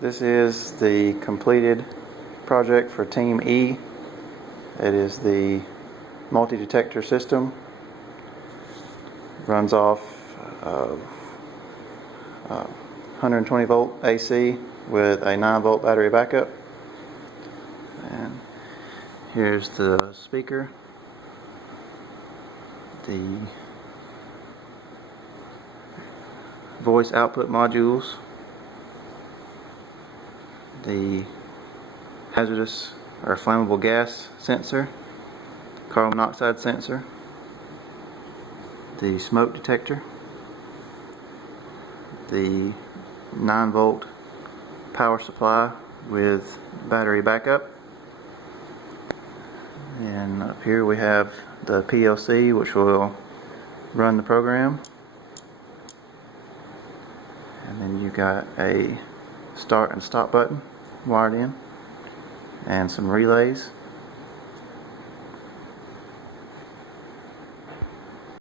This is the completed project for Team E. It is the multi-detector system. Runs off 120 volt AC with a 9 volt battery backup. And here's the speaker, the voice output modules, the hazardous or flammable gas sensor, carbon monoxide sensor, the smoke detector, the 9 volt power supply with battery backup, and up here we have the PLC which will run the program, and then you got a start and stop button wired in and some relays.